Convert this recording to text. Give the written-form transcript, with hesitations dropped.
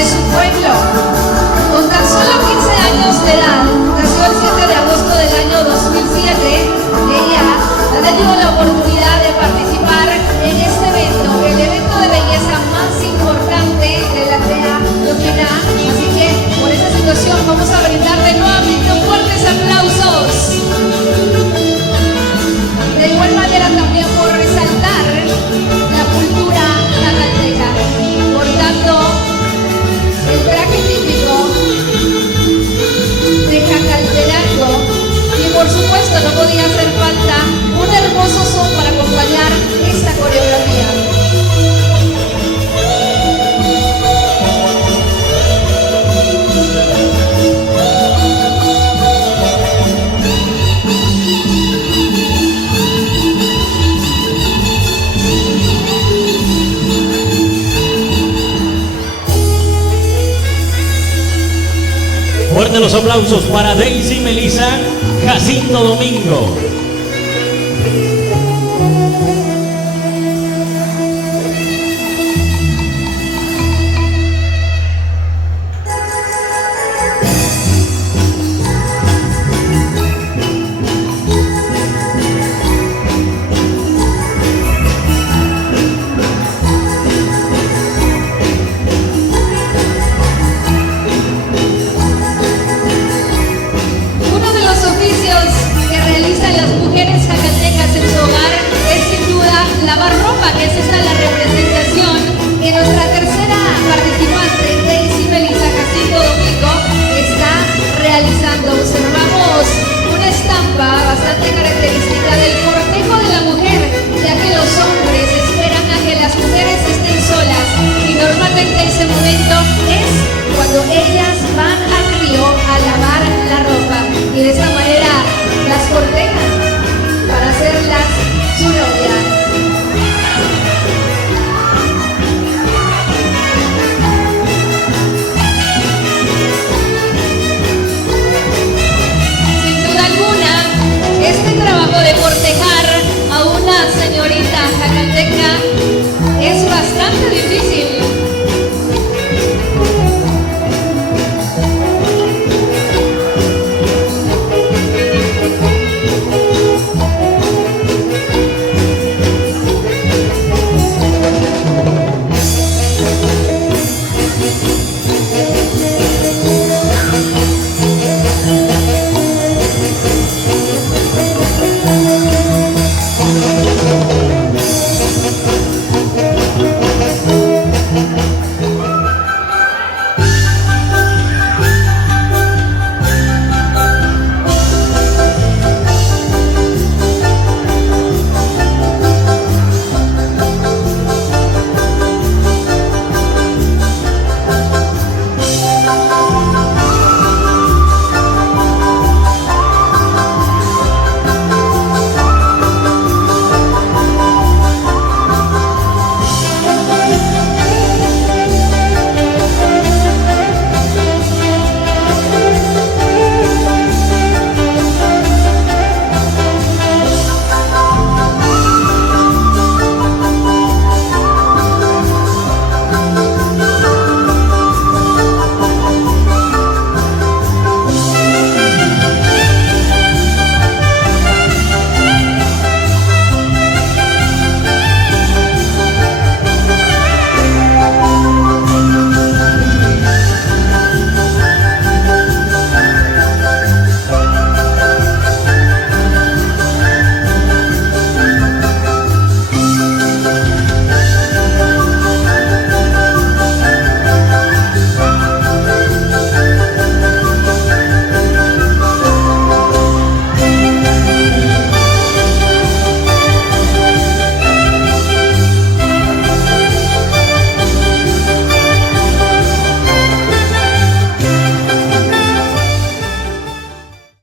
de su pueblo. Con tan solo 15 años de edad, nació el 7 de agosto del año 2007. Ella ha tenido la oportunidad de participar en este evento, el evento de belleza más importante de la aldea Loquina. Así que por esta situación vamos a brindarle nuevamente fuertes aplausos. De igual manera también por resaltar la cultura cacalteca, portando el traje típico de Cacalterango, y por supuesto no podía hacer falta un hermoso son para acompañar esta coreografía. Fuerte los aplausos para Daisy Melissa Jacinto Domingo.